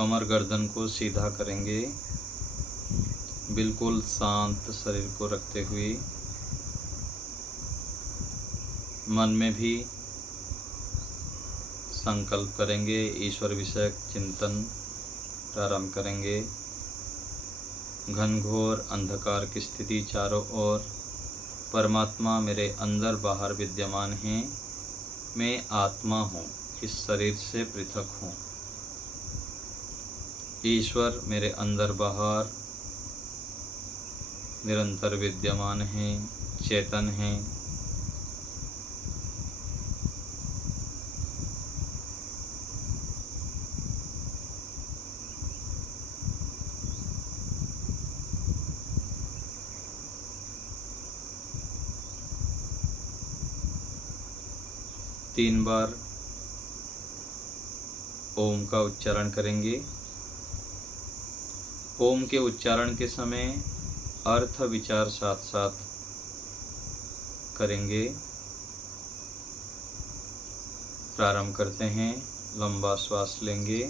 कमर गर्दन को सीधा करेंगे, बिल्कुल शांत शरीर को रखते हुए। मन में भी संकल्प करेंगे, ईश्वर विषयक चिंतन प्रारंभ करेंगे। घनघोर अंधकार की स्थिति चारों ओर, परमात्मा मेरे अंदर बाहर विद्यमान हैं। मैं आत्मा हूँ, इस शरीर से पृथक हूँ। ईश्वर मेरे अंदर बाहर निरंतर विद्यमान हैं, चेतन हैं। तीन बार ओम का उच्चारण करेंगे। ओम के उच्चारण के समय अर्थ विचार साथ साथ करेंगे। प्रारंभ करते हैं। लंबा श्वास लेंगे।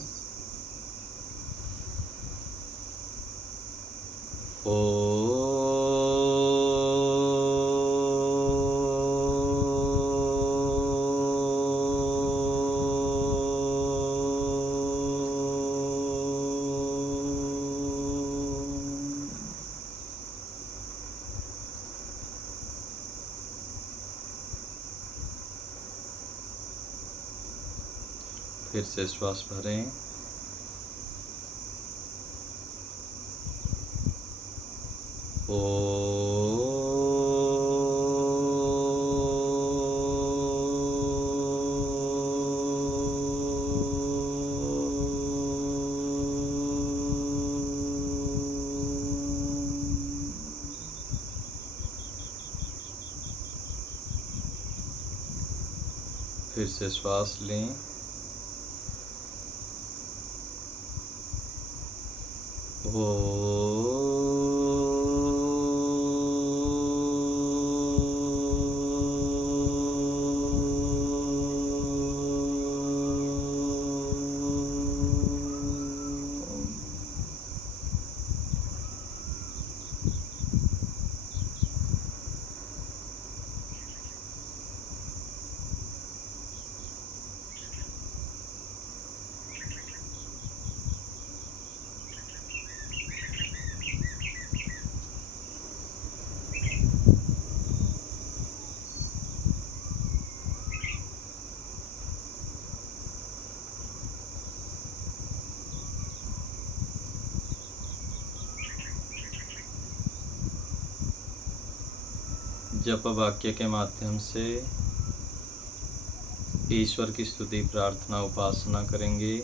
फिर से श्वास भरें। फिर से श्वास लें। जप वाक्य के माध्यम से ईश्वर की स्तुति प्रार्थना उपासना करेंगे।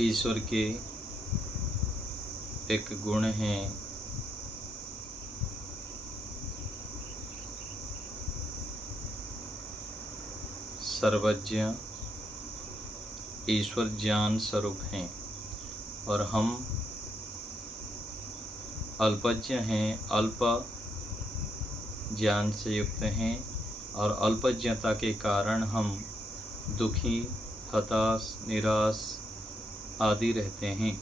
ईश्वर के एक गुण है सर्वज्ञ। ईश्वर ज्ञान स्वरूप हैं और हम अल्पज्ञ हैं, अल्प ज्ञान से युक्त हैं और अल्पज्ञता के कारण हम दुखी, हताश, निराश आदि रहते हैं।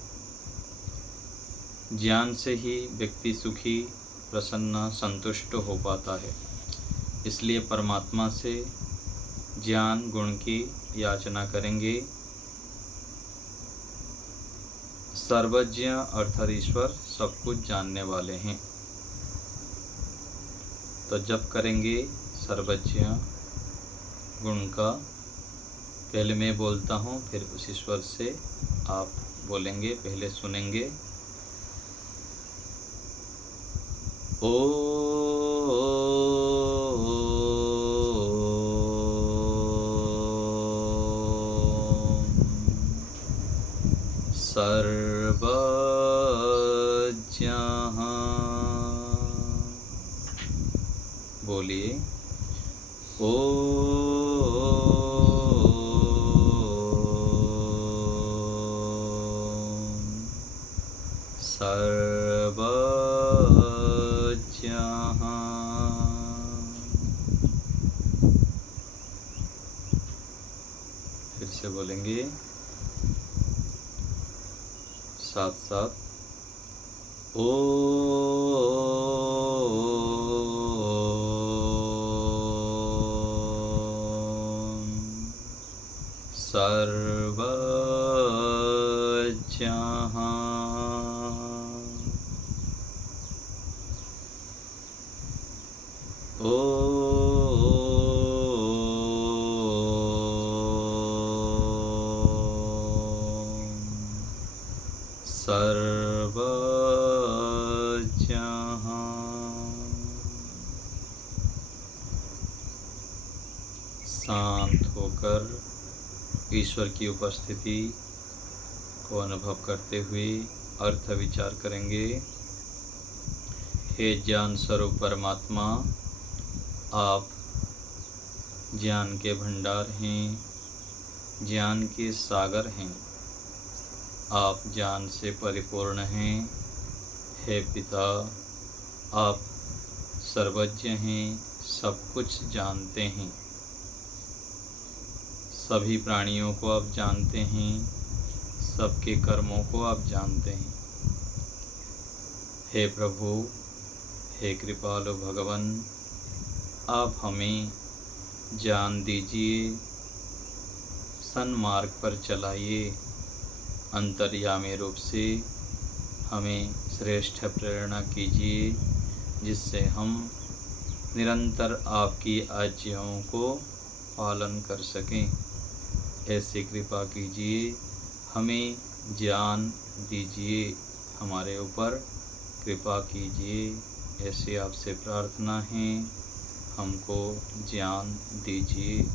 ज्ञान से ही व्यक्ति सुखी, प्रसन्न, संतुष्ट हो पाता है। इसलिए परमात्मा से ज्ञान गुण की याचना करेंगे। सर्वज्ञ अर्थात ईश्वर सब कुछ जानने वाले हैं। तो जप करेंगे सर्वज्ञ गुण का। पहले मैं बोलता हूँ, फिर उस ईश्वर से आप बोलेंगे। पहले सुनेंगे। सर्वज्ञः बोलिए। बोलेंगे साथ साथ। ओ सर्वज्ञः सर्वज्ञः शांत होकर ईश्वर की उपस्थिति को अनुभव करते हुए अर्थ विचार करेंगे। हे ज्ञान स्वरूप परमात्मा, आप ज्ञान के भंडार हैं, ज्ञान के सागर हैं, आप ज्ञान से परिपूर्ण हैं। हे पिता, आप सर्वज्ञ हैं, सब कुछ जानते हैं, सभी प्राणियों को आप जानते हैं, सबके कर्मों को आप जानते हैं। हे प्रभु, हे कृपालु भगवान, आप हमें ज्ञान दीजिए, सन्मार्ग पर चलाइए, अंतर्यामी रूप से हमें श्रेष्ठ प्रेरणा कीजिए, जिससे हम निरंतर आपकी आज्ञाओं को पालन कर सकें। ऐसी कृपा कीजिए, हमें ज्ञान दीजिए, हमारे ऊपर कृपा कीजिए, ऐसी आपसे प्रार्थना है, हमको ज्ञान दीजिए।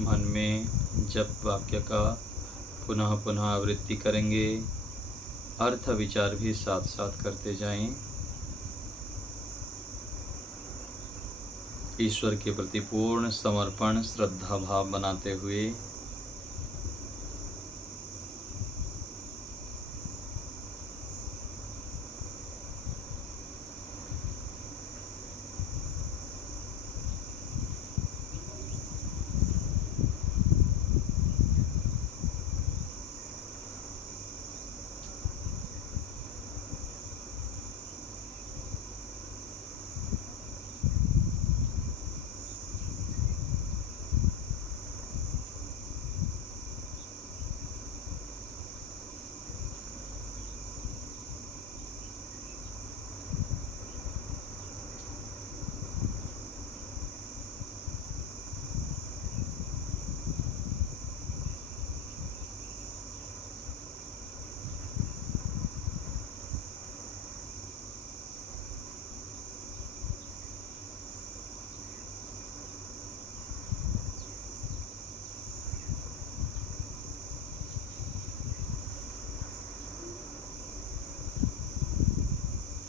मन में जप वाक्य का पुनः पुनः आवृत्ति करेंगे, अर्थ विचार भी साथ साथ करते जाएं। ईश्वर के प्रति पूर्ण समर्पण श्रद्धा भाव बनाते हुए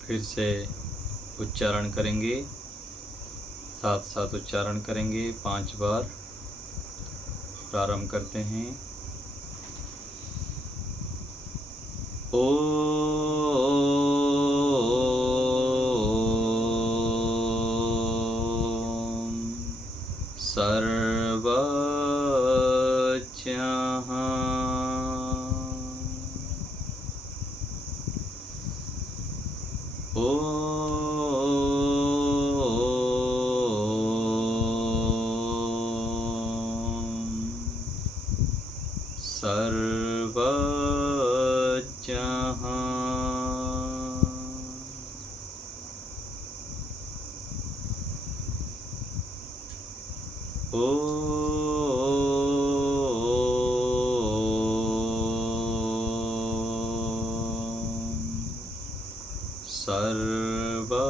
फिर से उच्चारण करेंगे, साथ साथ उच्चारण करेंगे 5 बार। प्रारंभ करते हैं। ओम सर्वज्ञः सर्वज्ञः ओ सर्वज्ञः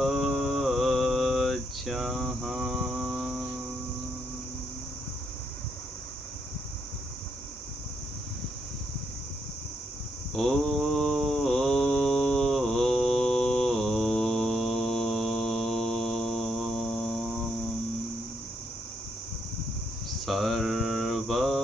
सर्वज्ञः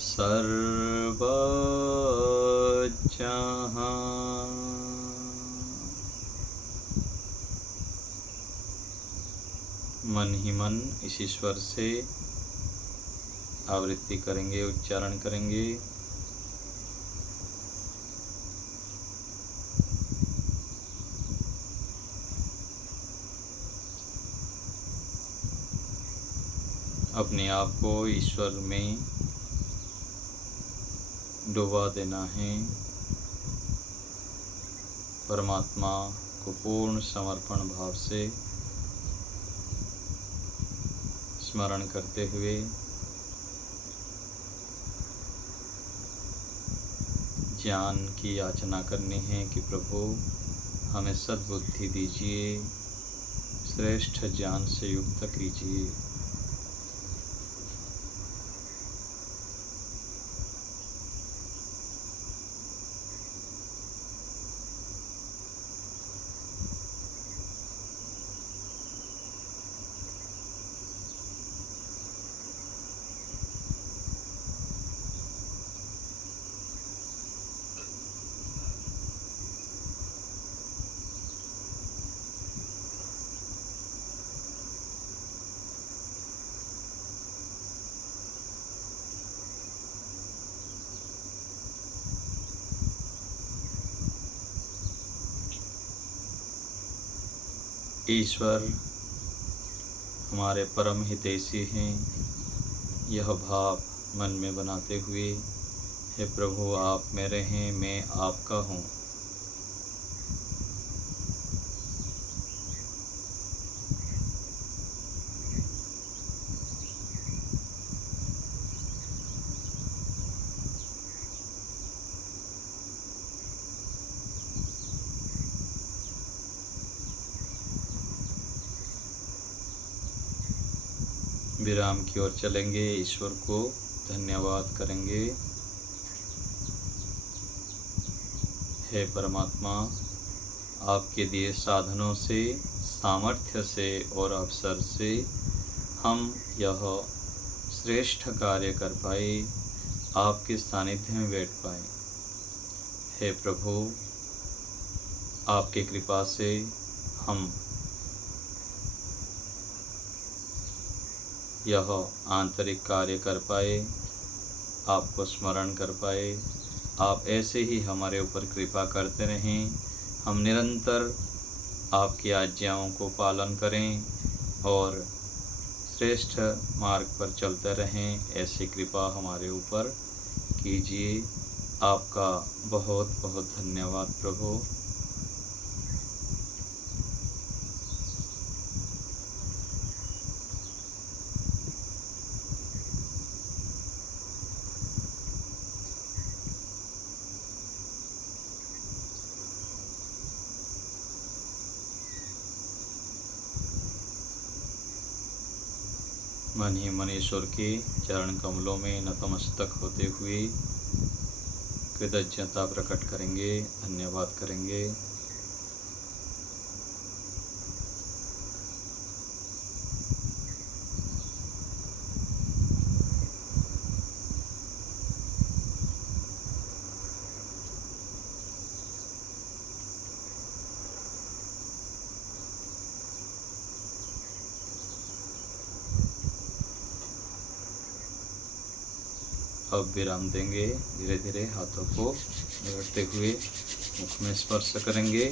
सर्वज्ञः मन ही मन इस ईश्वर से आवृत्ति करेंगे, उच्चारण करेंगे। अपने आप को ईश्वर में डुबा देना है। परमात्मा को पूर्ण समर्पण भाव से स्मरण करते हुए ज्ञान की याचना करनी है कि प्रभु हमें सद्बुद्धि दीजिए, श्रेष्ठ ज्ञान से युक्त कीजिए। ईश्वर हमारे परम हितैषी हैं। यह भाव मन में बनाते हुए, हे प्रभु आप मेरे हैं, मैं आपका हूँ। विराम की ओर चलेंगे, ईश्वर को धन्यवाद करेंगे। हे परमात्मा, आपके दिए साधनों से, सामर्थ्य से और अवसर से हम यह श्रेष्ठ कार्य कर पाए, आपके सानिध्य में बैठ पाए। हे प्रभु, आपकी कृपा से हम यह आंतरिक कार्य कर पाए, आपको स्मरण कर पाए। आप ऐसे ही हमारे ऊपर कृपा करते रहें। हम निरंतर आपकी आज्ञाओं को पालन करें और श्रेष्ठ मार्ग पर चलते रहें। ऐसी कृपा हमारे ऊपर कीजिए। आपका बहुत बहुत धन्यवाद प्रभु। मन ही मन ईश्वर के चरण कमलों में नतमस्तक होते हुए कृतज्ञता प्रकट करेंगे, धन्यवाद करेंगे। अब विराम देंगे। धीरे धीरे हाथों को रगड़ते हुए मुख में स्पर्श करेंगे।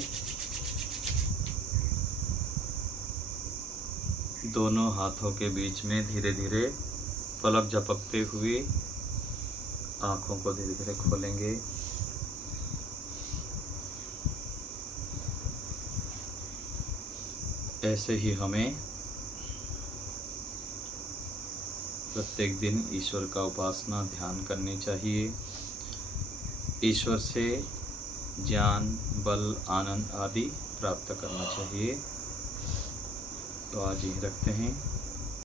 दोनों हाथों के बीच में धीरे धीरे पलक झपकते हुए आँखों को धीरे धीरे खोलेंगे। ऐसे ही हमें प्रत्येक दिन ईश्वर का उपासना ध्यान करनी चाहिए। ईश्वर से ज्ञान, बल, आनंद आदि प्राप्त करना चाहिए। तो आज यही रखते हैं।